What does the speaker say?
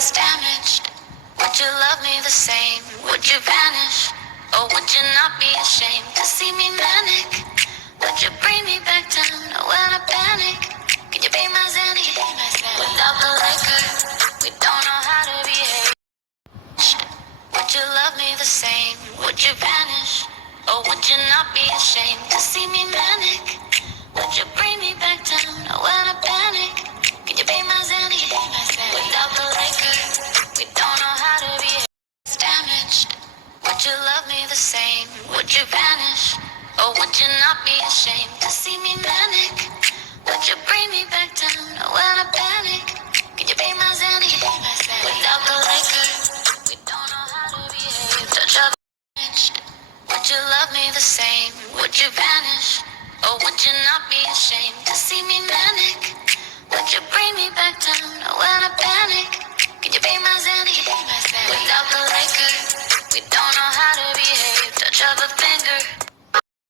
was damaged, would you love me the same? Would you vanish? Or would you not be ashamed to see me manic? Would you bring me back down when I panic? Can you be my Zanny? Without the liquor, we don't know how to behave. Would you love me the same? Would you vanish? Or would you not be ashamed to see me manic? Would you bring me back down when I panic? Can you be my Zanny? Without the liquor, we don't know how to behave. It's damaged. Would you love me the same? Would you vanish? Or would you not be ashamed to see me manic? Would you bring me back down when I panic? Can you be my Zanny? Without the liquor, we don't know how to behave. Touch up. Would you love me the same? Would you vanish? Or would you not be ashamed to see me manic? Would you bring me back down when I panic? Can you be my Zanny? Without the liquor.